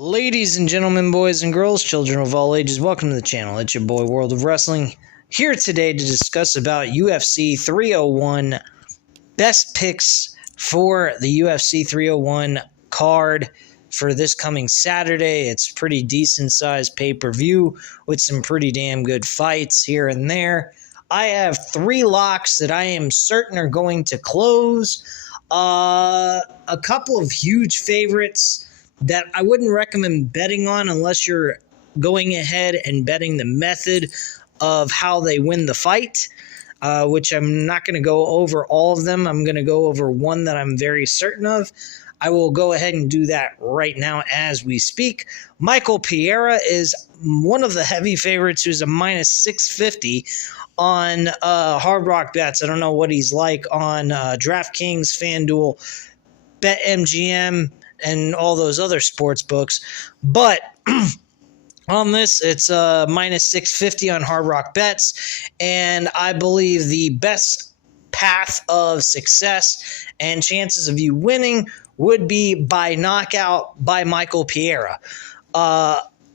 Ladies and gentlemen, boys and girls, children of all ages, welcome to the channel. It's your boy World of Wrestling here today to discuss about UFC 301 best picks for the UFC 301 card for this coming Saturday. It's pretty decent sized pay-per-view with some pretty damn good fights here and there. I have three locks that I am certain are going to close. A couple of huge favorites that I wouldn't recommend betting on unless you're going ahead and betting the method of how they win the fight, which I'm not going to go over all of them. I'm going to go over one that I'm very certain of. I will go ahead and do that right now as we speak. Michael Pereira is one of the heavy favorites who's a minus 650 on Hard Rock Bets. I don't know what he's like on DraftKings, FanDuel, BetMGM, and all those other sports books. But on this, it's minus 650 on Hard Rock Bets. And I believe the best path of success and chances of you winning would be by knockout by Michael Pereira.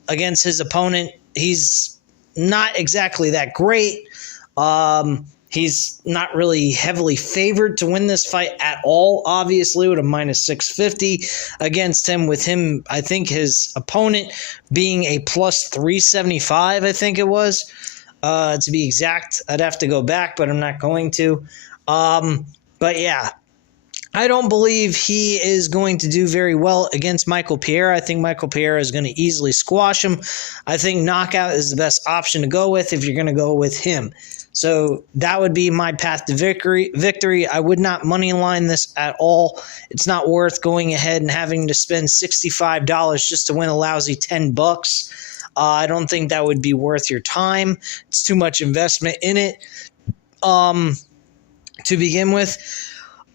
Against his opponent, he's not exactly that great. He's not really heavily favored to win this fight at all, obviously, with a minus 650 against him. With him, I think his opponent being a plus 375, I think it was. To be exact, I'd have to go back, but I'm not going to. But yeah, I don't believe he is going to do very well against Michael Pereira. I think Michael Pereira is going to easily squash him. I think knockout is the best option to go with if you're going to go with him. So that would be my path to victory. I would not money line this at all. It's not worth going ahead and having to spend $65 just to win a lousy $10. I don't think that would be worth your time. It's too much investment in it to begin with.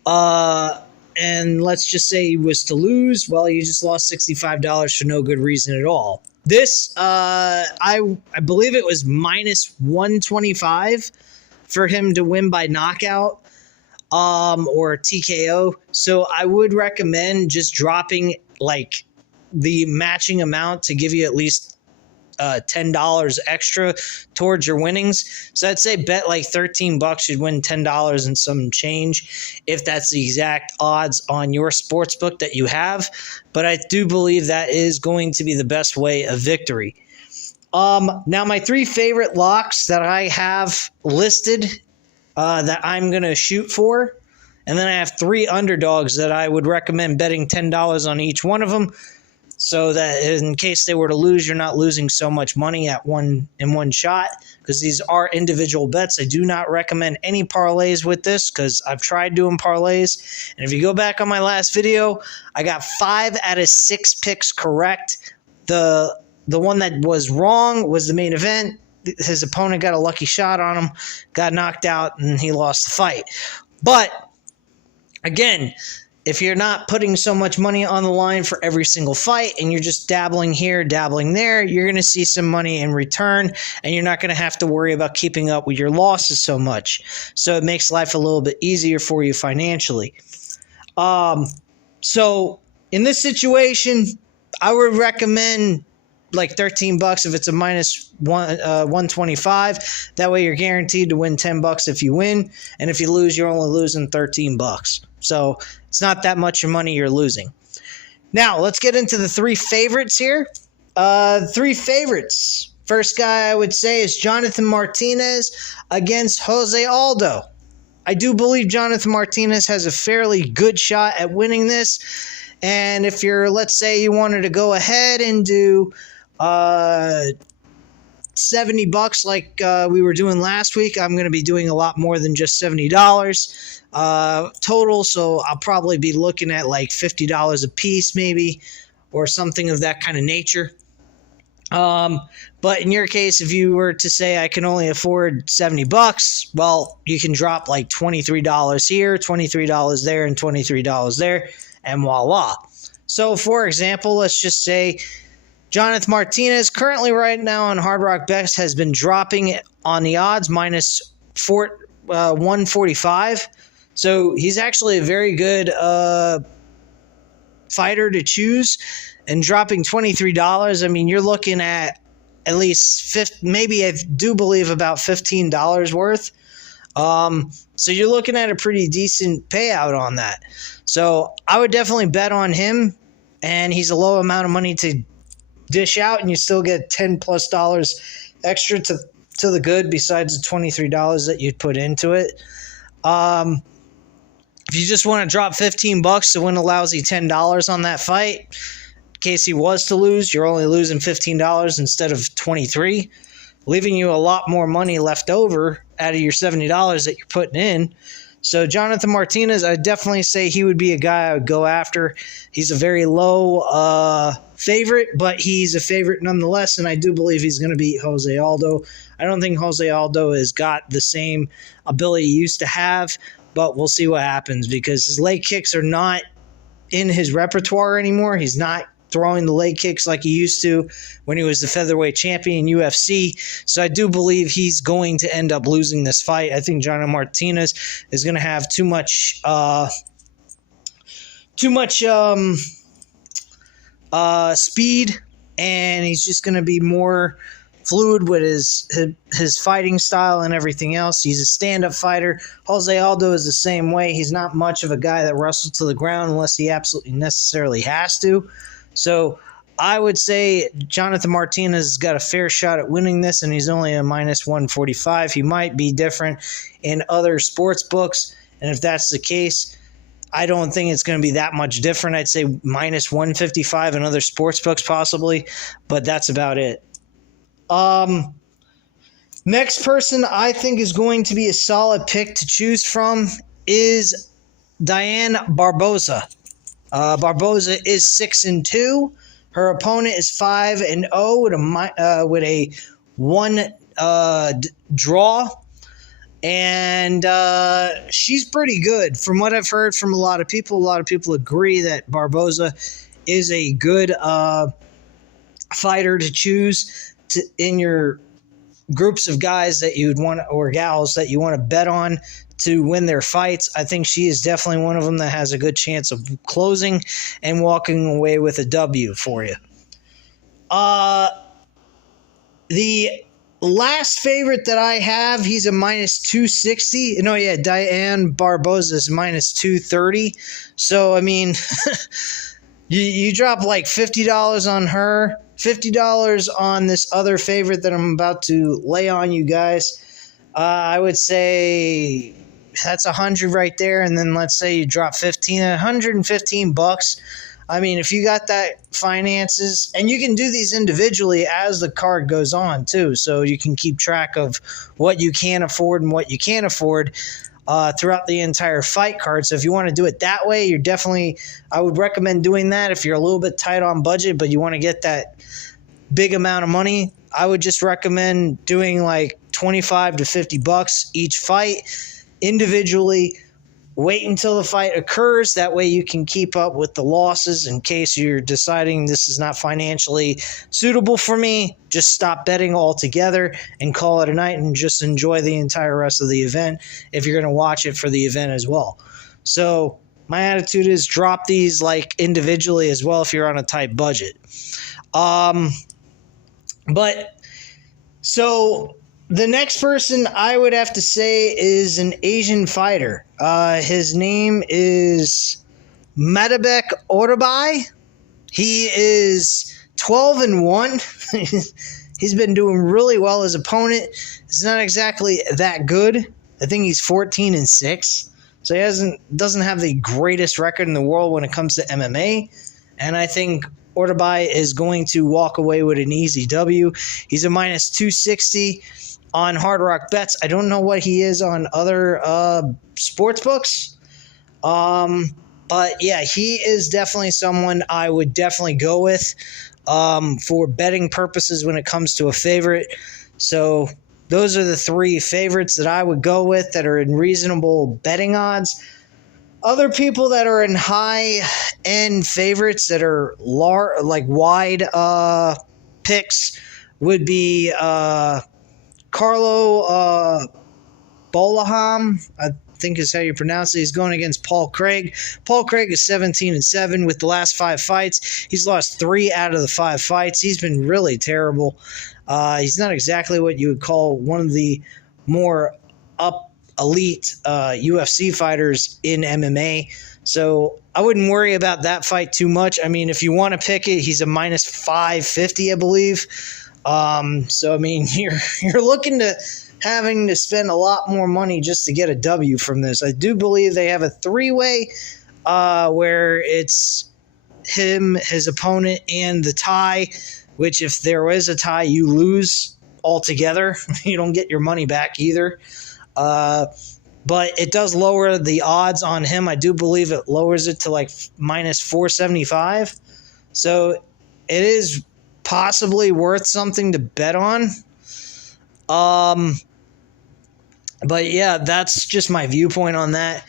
And let's just say he was to lose. Well, you just lost $65 for no good reason at all. This, I believe it was minus 125 for him to win by knockout or TKO. So I would recommend just dropping like the matching amount to give you at least $10 extra towards your winnings. So I'd say bet like $13, you'd win $10 and some change if that's the exact odds on your sports book that you have. But I do believe that is going to be the best way of victory. Now my three favorite locks that I have listed that I'm going to shoot for, and then I have three underdogs that I would recommend betting $10 on each one of them, so that in case they were to lose, you're not losing so much money in one shot, because these are individual bets. I do not recommend any parlays with this because I've tried doing parlays. And if you go back on my last video, I got 5 out of 6 picks correct. The one that was wrong was the main event. His opponent got a lucky shot on him, got knocked out, and he lost the fight. But again, if you're not putting so much money on the line for every single fight and you're just dabbling here, dabbling there, you're going to see some money in return, and you're not going to have to worry about keeping up with your losses so much. So it makes life a little bit easier for you financially. So in this situation, I would recommend like $13 if it's a minus 125. That way you're guaranteed to win $10 if you win, and if you lose, you're only losing $13. So it's not that much of money you're losing. Now, let's get into the three favorites here. Three favorites. First guy I would say is Jonathan Martinez against Jose Aldo. I do believe Jonathan Martinez has a fairly good shot at winning this. And if you're, let's say you wanted to go ahead and do $70 like we were doing last week, I'm going to be doing a lot more than just $70 total, so I'll probably be looking at like $50 a piece maybe, or something of that kind of nature. But in your case, if you were to say I can only afford $70, well, you can drop like $23 here, $23 there, and $23 there, and voila. So for example, let's just say Jonathan Martinez, currently right now on Hard Rock Bets, has been dropping on the odds minus 145. So he's actually a very good fighter to choose and dropping $23, I mean, you're looking at least maybe I do believe about $15 worth. So you're looking at a pretty decent payout on that. So I would definitely bet on him, and he's a low amount of money to dish out, and you still get $10+ extra to the good besides the $23 that you'd put into it. If you just want to drop $15 to win a lousy $10 on that fight, in case he was to lose, you're only losing $15 instead of $23, leaving you a lot more money left over out of your $70 that you're putting in. So Jonathan Martinez, I'd definitely say he would be a guy I would go after. He's a very low favorite, but he's a favorite nonetheless, and I do believe he's going to beat Jose Aldo. I don't think Jose Aldo has got the same ability he used to have, but we'll see what happens because his leg kicks are not in his repertoire anymore. He's not throwing the leg kicks like he used to when he was the featherweight champion in UFC. So I do believe he's going to end up losing this fight. I think Jonathan Martinez is going to have too much speed, and he's just going to be more fluid with his fighting style and everything else. He's a stand-up fighter. Jose Aldo is the same way. He's not much of a guy that wrestles to the ground unless he absolutely necessarily has to. So I would say Jonathan Martinez has got a fair shot at winning this, and he's only a -145. He might be different in other sports books, and if that's the case, I don't think it's going to be that much different. I'd say -155 in other sports books possibly, but that's about it. Next person I think is going to be a solid pick to choose from is Diane Barboza. Barboza is 6-2. Her opponent is 5-0 with a one draw, and she's pretty good. From what I've heard from a lot of people agree that Barboza is a good fighter to choose in your groups of guys that you would want, or gals that you want to bet on to win their fights. I think she is definitely one of them that has a good chance of closing and walking away with a W for you. The last favorite that I have, he's a -260. No, yeah, Diane Barboza is -230. So, I mean, you drop like $50 on her, $50 on this other favorite that I'm about to lay on you guys. I would say that's 100 right there, and then let's say you drop $115. I mean, if you got that finances, and you can do these individually as the card goes on too, so you can keep track of what you can afford and what you can't afford throughout the entire fight card. So if you want to do it that way, I would recommend doing that. If you're a little bit tight on budget, but you want to get that big amount of money, I would just recommend doing like $25 to $50 each fight individually. Wait until the fight occurs. That way you can keep up with the losses in case you're deciding this is not financially suitable for me. Just stop betting altogether and call it a night and just enjoy the entire rest of the event if you're going to watch it for the event as well. So my attitude is drop these like individually as well if you're on a tight budget. So the next person I would have to say is an Asian fighter. His name is Madabek Orabai. He is 12-1. He's been doing really well. His opponent is not exactly that good. I think he's 14-6. So he doesn't have the greatest record in the world when it comes to MMA. And I think Orabai is going to walk away with an easy W. He's a -260 on Hard Rock Bets. I don't know what he is on other sports books. But yeah, he is definitely someone I would definitely go with for betting purposes when it comes to a favorite. So those are the three favorites that I would go with that are in reasonable betting odds. Other people that are in high-end favorites that are wide picks would be Carlo Bolaham. think is how you pronounce it. He's going against Paul Craig. Paul Craig is 17-7 with the last 5 fights. He's lost 3 out of the 5 fights. He's been really terrible. He's not exactly what you would call one of the more elite UFC fighters in MMA. So I wouldn't worry about that fight too much. I mean, if you want to pick it, he's a minus 550, I believe. So I mean, you're looking to having to spend a lot more money just to get a W from this. I do believe they have a 3-way where it's him, his opponent, and the tie, which if there is a tie, you lose altogether. You don't get your money back either. But it does lower the odds on him. I do believe it lowers it to like minus 475. So it is possibly worth something to bet on. But yeah, that's just my viewpoint on that.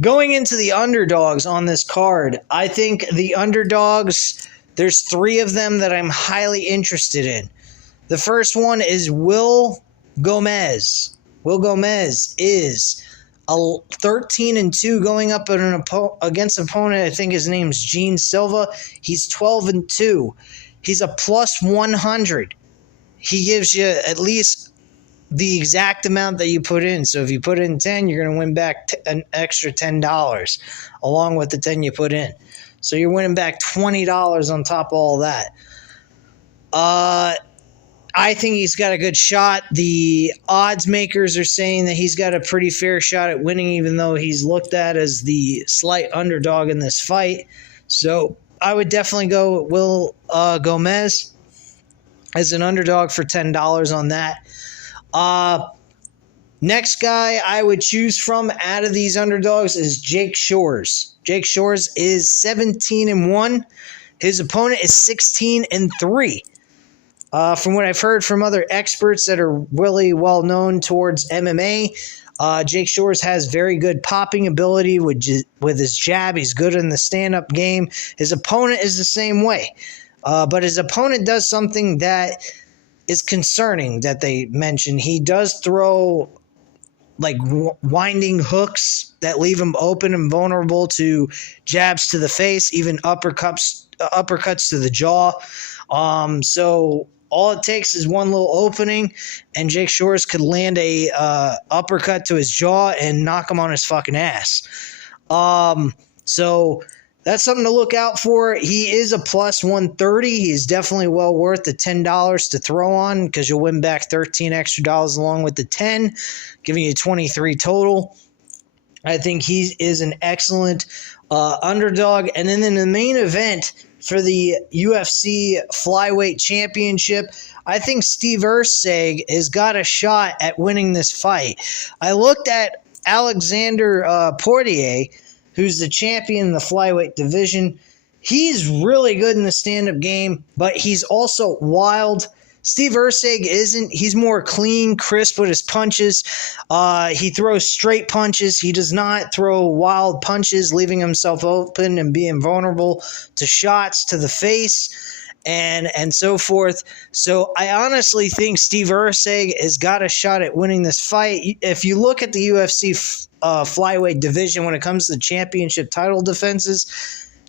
Going into the underdogs on this card, I think the underdogs, there's 3 of them that I'm highly interested in. The first one is Will Gomez. Will Gomez is a 13-2 going up against an opponent. I think his name's Gene Silva. He's 12-2. He's a plus 100. He gives you at least the exact amount that you put in. So if you put in 10, you're going to win back an extra $10 along with the 10 you put in. So you're winning back $20 on top of all that. I think he's got a good shot. The odds makers are saying that he's got a pretty fair shot at winning, even though he's looked at as the slight underdog in this fight. So I would definitely go with Will Gomez as an underdog for $10 on that. Next guy I would choose from out of these underdogs is Jake Shores. Jake Shores is 17-1. His opponent is 16-3. From what I've heard from other experts that are really well known towards MMA, Jake Shores has very good popping ability with his jab. He's good in the stand-up game. His opponent is the same way. But his opponent does something that is concerning that they mentioned. He does throw like winding hooks that leave him open and vulnerable to jabs to the face, even uppercuts to the jaw. So all it takes is one little opening, and Jake Shores could land a uppercut to his jaw and knock him on his fucking ass. So that's something to look out for. He is a plus 130. He's definitely well worth the $10 to throw on because you'll win back $13 extra along with the 10, giving you 23 total. I think he is an excellent underdog. And then in the main event for the UFC Flyweight Championship, I think Steve Erceg has got a shot at winning this fight. I looked at Alexander Portier, who's the champion in the flyweight division. He's really good in the stand-up game, but he's also wild. Steve Erceg isn't. He's more clean, crisp with his punches. He throws straight punches. He does not throw wild punches, leaving himself open and being vulnerable to shots to the face and so forth. So I honestly think Steve Erceg has got a shot at winning this fight. If you look at the UFC flyweight division when it comes to the championship title defenses,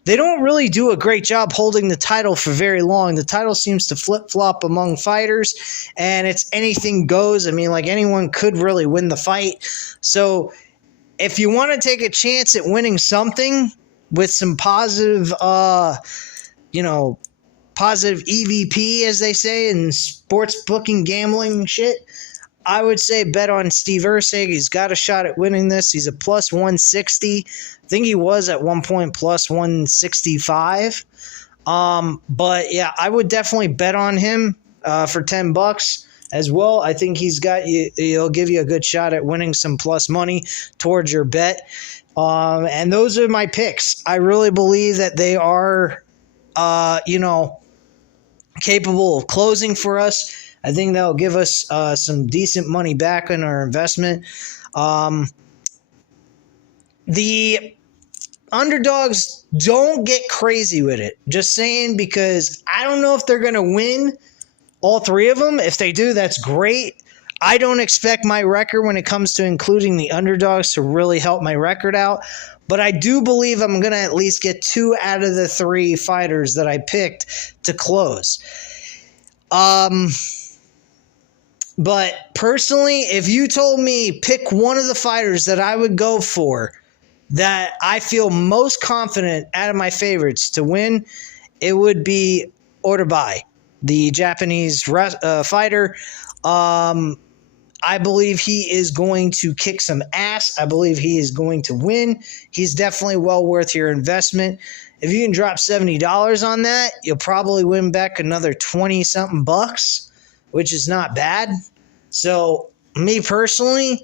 they don't really do a great job holding the title for very long. The title seems to flip-flop among fighters, and it's anything goes. I mean, like anyone could really win the fight. So if you want to take a chance at winning something with some positive, positive EVP, as they say, in sports booking gambling shit, I would say bet on Steve Erceg. He's got a shot at winning this. He's a plus 160. I think he was at one point plus 165. But yeah, I would definitely bet on him for $10 as well. I think he'll give you a good shot at winning some plus money towards your bet. And those are my picks. I really believe that they are, capable of closing for us. I think that'll give us some decent money back on our investment. The underdogs, don't get crazy with it. Just saying, because I don't know if they're going to win all 3 of them. If they do, that's great. I don't expect my record when it comes to including the underdogs to really help my record out, but I do believe I'm going to at least get 2 out of the 3 fighters that I picked to close. But personally, if you told me pick one of the fighters that I would go for that I feel most confident out of my favorites to win, it would be Underdogs, the Japanese fighter. I believe he is going to kick some ass. I believe he is going to win. He's definitely well worth your investment. If you can drop $70 on that, you'll probably win back another 20-something bucks, which is not bad. So, me personally,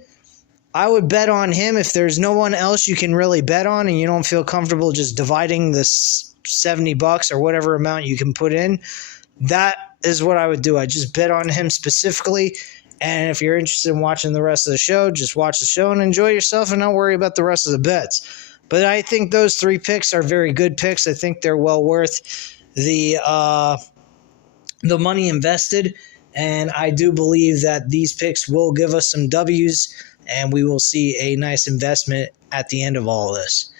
I would bet on him. If there's no one else you can really bet on and you don't feel comfortable just dividing the $70 or whatever amount you can put in, that is what I would do. I just bet on him specifically. And if you're interested in watching the rest of the show, just watch the show and enjoy yourself and not worry about the rest of the bets. But I think those 3 picks are very good picks. I think they're well worth the money invested. And I do believe that these picks will give us some W's, and we will see a nice investment at the end of all of this.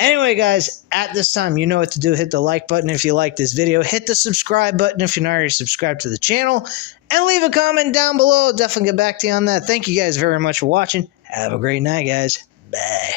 Anyway, guys, at this time, you know what to do. Hit the like button if you like this video. Hit the subscribe button if you're not already subscribed to the channel. And leave a comment down below. I'll definitely get back to you on that. Thank you guys very much for watching. Have a great night, guys. Bye.